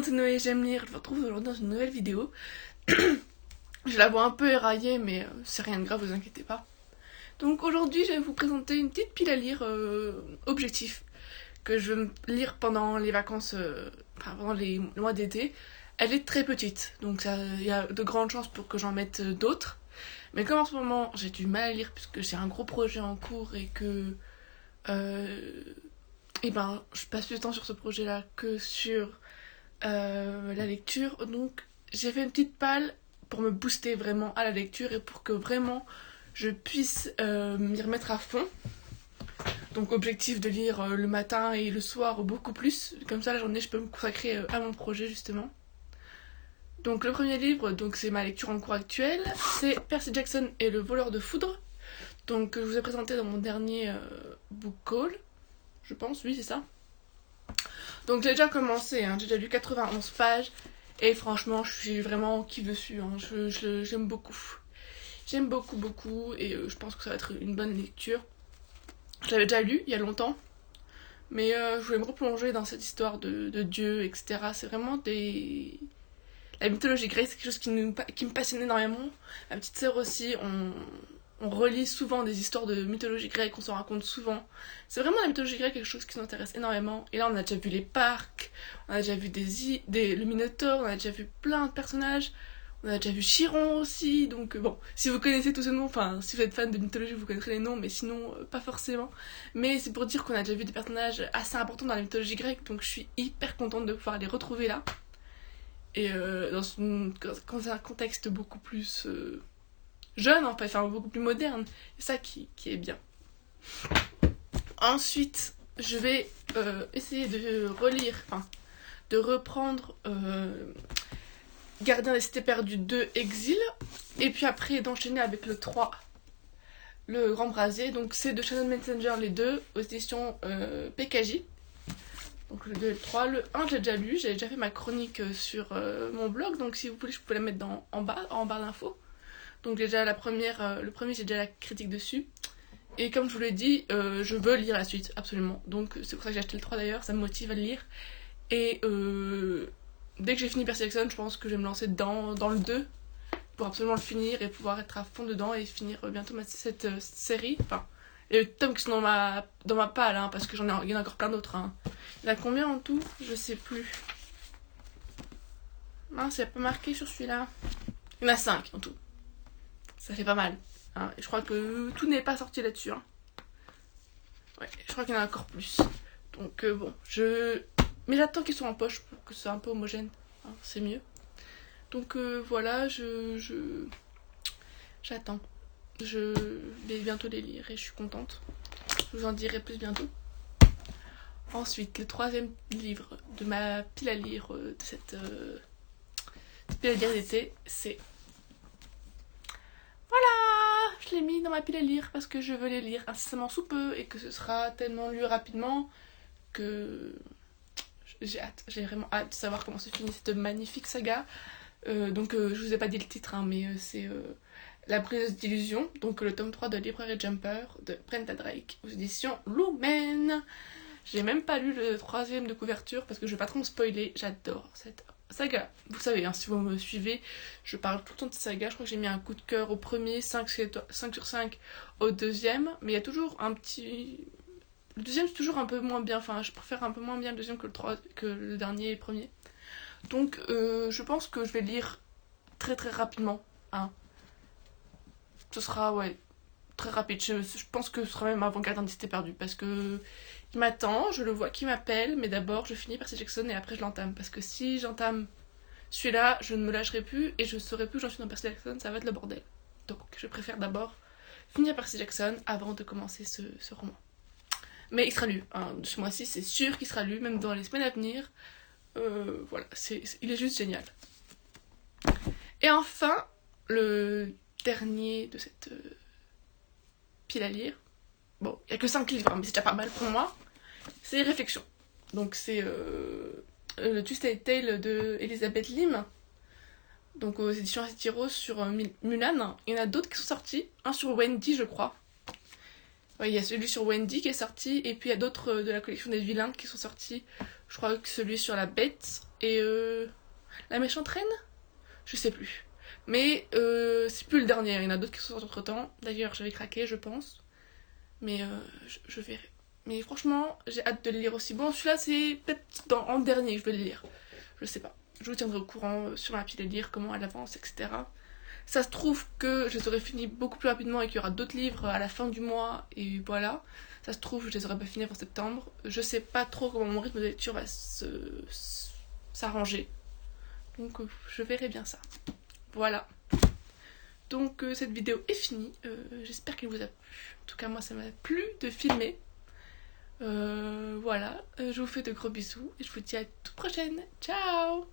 monde, c'est Noé, j'aime lire. Je vous retrouve aujourd'hui dans une nouvelle vidéo. Je la vois un peu éraillée, mais c'est rien de grave, vous inquiétez pas. Donc aujourd'hui, je vais vous présenter une petite pile à lire objectif que je vais lire pendant les vacances, enfin pendant les mois d'été. Elle est très petite, donc il y a de grandes chances pour que j'en mette d'autres. Mais comme en ce moment j'ai du mal à lire puisque j'ai un gros projet en cours et que et ben je passe plus de temps sur ce projet-là que sur la lecture, donc j'ai fait une petite palle pour me booster vraiment à la lecture et pour que vraiment je puisse m'y remettre à fond. Donc objectif de lire le matin et le soir beaucoup plus, comme ça la journée je peux me consacrer à mon projet justement. Donc le premier livre, donc c'est ma lecture en cours actuelle, c'est Percy Jackson et le voleur de foudre. Donc je vous ai présenté dans mon dernier book haul, je pense, oui c'est ça. Donc j'ai déjà commencé, hein, j'ai déjà lu 91 pages et franchement je suis vraiment kiffe dessus, hein, j'aime beaucoup. J'aime beaucoup beaucoup et je pense que ça va être une bonne lecture. Je l'avais déjà lu il y a longtemps, mais je voulais me replonger dans cette histoire de Dieu, etc. C'est vraiment des... La mythologie grecque, c'est quelque chose qui me passionne énormément. Ma petite sœur aussi, on relit souvent des histoires de mythologie grecque, on s'en raconte souvent. C'est vraiment la mythologie grecque quelque chose qui nous intéresse énormément. Et là, on a déjà vu les parcs, on a déjà vu le Minotaure, on a déjà vu plein de personnages. On a déjà vu Chiron aussi, donc bon, si vous connaissez tous ces noms, enfin, si vous êtes fan de mythologie, vous connaîtrez les noms, mais sinon, pas forcément. Mais c'est pour dire qu'on a déjà vu des personnages assez importants dans la mythologie grecque, donc je suis hyper contente de pouvoir les retrouver là. Et dans un contexte beaucoup plus jeune, en fait, enfin, beaucoup plus moderne. C'est ça qui est bien. Ensuite, je vais essayer de relire, enfin, de reprendre Gardien des Cités Perdues 2 Exil, et puis après d'enchaîner avec le 3, Le Grand Brasier. Donc c'est de Shannon Messenger les deux, aux éditions PKJ. Donc le 2 et le 3. Le 1 j'ai déjà lu, j'ai déjà fait ma chronique sur mon blog, donc si vous voulez je peux la mettre en barre d'infos. Donc j'ai déjà le premier j'ai déjà la critique dessus. Et comme je vous l'ai dit, je veux lire la suite, absolument. Donc c'est pour ça que j'ai acheté le 3 d'ailleurs, ça me motive à le lire. Et dès que j'ai fini Percy Jackson, je pense que je vais me lancer dans le 2 pour absolument le finir et pouvoir être à fond dedans et finir bientôt cette série. Enfin, les tomes qui sont dans ma palle, hein, parce que il y en a encore plein d'autres. Hein. Il y en a combien en tout? Je sais plus. Mince, il n'y a pas marqué sur celui-là. Il y en a 5 en tout. Ça fait pas mal. Hein. Et je crois que tout n'est pas sorti là-dessus. Hein. Ouais, je crois qu'il y en a encore plus. Donc bon, mais j'attends qu'ils soient en poche pour que ce soit un peu homogène. Hein, c'est mieux. Donc voilà, j'attends. Je vais bientôt les lire et je suis contente. Je vous en dirai plus bientôt. Ensuite, le troisième livre de ma pile à lire de cette pile à lire d'été, c'est... Voilà, je l'ai mis dans ma pile à lire parce que je veux les lire incessamment sous peu et que ce sera tellement lu rapidement que j'ai hâte. J'ai vraiment hâte de savoir comment se finit cette magnifique saga. Donc je vous ai pas dit le titre, hein, mais c'est La brise d'illusion, donc le tome 3 de Librairie Jumper de Brenda Drake aux éditions Lumen. J'ai même pas lu le troisième de couverture parce que je vais pas trop me spoiler, j'adore cette saga. Vous savez, hein, si vous me suivez, je parle tout le temps de cette saga. Je crois que j'ai mis un coup de cœur au premier, 5 sur 5 au deuxième, mais il y a toujours un petit... Le deuxième c'est toujours un peu moins bien, enfin je préfère un peu moins bien le deuxième que le dernier et le premier. Donc je pense que je vais lire très très rapidement. Hein. Ce sera, ouais, très rapide. Je pense que ce sera même avant Gardien des Cités Perdues parce que il m'attend, je le vois qui m'appelle, mais d'abord je finis Percy Jackson et après je l'entame. Parce que si j'entame celui-là, je ne me lâcherai plus et je saurai plus où j'en suis dans Percy Jackson, ça va être le bordel. Donc je préfère d'abord finir Percy Jackson avant de commencer ce roman. Mais il sera lu. Hein. Ce mois-ci, c'est sûr qu'il sera lu, même dans les semaines à venir. Voilà, il est juste génial. Et enfin, le dernier de cette pile à lire. Bon, il n'y a que 5 livres, hein, mais c'est déjà pas mal pour moi. C'est Réflexion. Donc c'est le Tuesday Tale de Elizabeth Lim. Donc aux éditions Astiro sur Mulan. Il y en a d'autres qui sont sortis. Un sur Wendy, je crois. Ouais, il y a celui sur Wendy qui est sorti. Et puis il y a d'autres de la collection des vilains qui sont sortis Je crois que celui sur la bête et la méchante reine, je sais plus. Mais c'est plus le dernier, il y en a d'autres qui sont sortis entre temps. D'ailleurs, j'avais craqué, je pense. Mais je verrai. Mais franchement, j'ai hâte de le lire aussi. Bon, celui-là, c'est peut-être en dernier que je vais le lire. Je sais pas. Je vous tiendrai au courant sur ma pile à lire, comment elle avance, etc. Ça se trouve que je les aurais finis beaucoup plus rapidement et qu'il y aura d'autres livres à la fin du mois. Et voilà. Ça se trouve, je les aurais pas finis avant septembre. Je sais pas trop comment mon rythme de lecture va s'arranger. Donc, je verrai bien ça. Voilà. Donc cette vidéo est finie, j'espère qu'elle vous a plu. En tout cas moi ça m'a plu de filmer. Voilà, je vous fais de gros bisous et je vous dis à toute prochaine. Ciao.